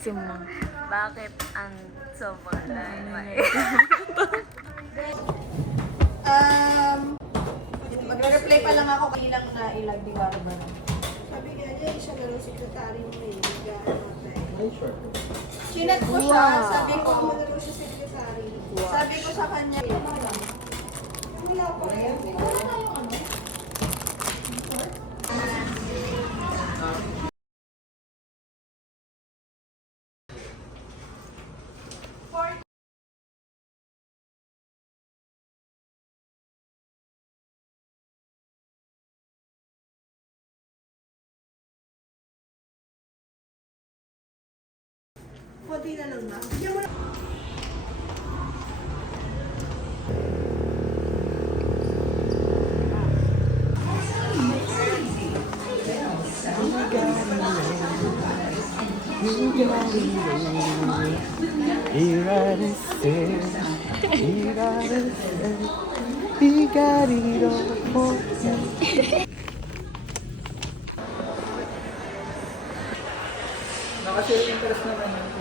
Maximum. Bakit ang sobrang dami? Magre-reply pa lang ako kaninang na ilag di ba? Sabi nga niya, siya na lang sekretary mo eh. Chinat ko siya, sabi ko, Ako na lang siya sekretary. sabi ko sa kanya, Wala pa rin. Konti na lang na. Bigyan mo na.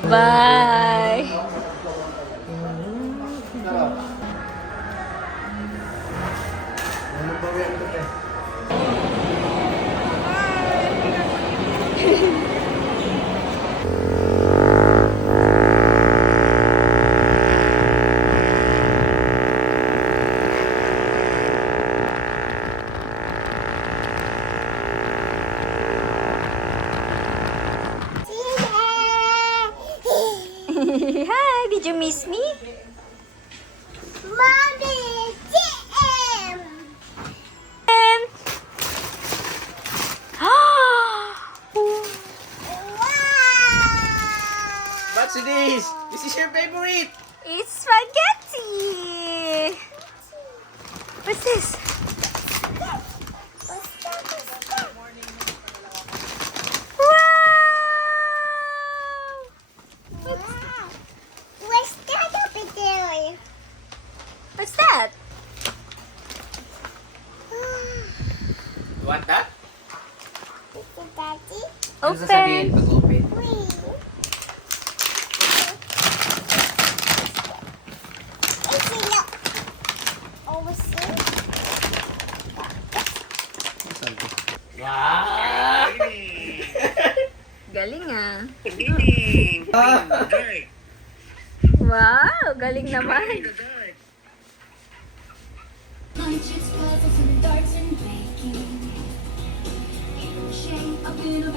Bye! Hi! Did you miss me? Mommy, TM! And... Wow! What's this? This is your favorite. It's spaghetti! What's this? What's that? What's that? Wow! Wow! What's that over there? What's that? You want that? Is it Daddy? Ano sasabihin Open! pag open? Wait. Is it look? Oh, what's it? Wow! Galing ah. Ah! Wow! Galing naman. Lunches, puzzles, and darts and baking. Shame, a bit of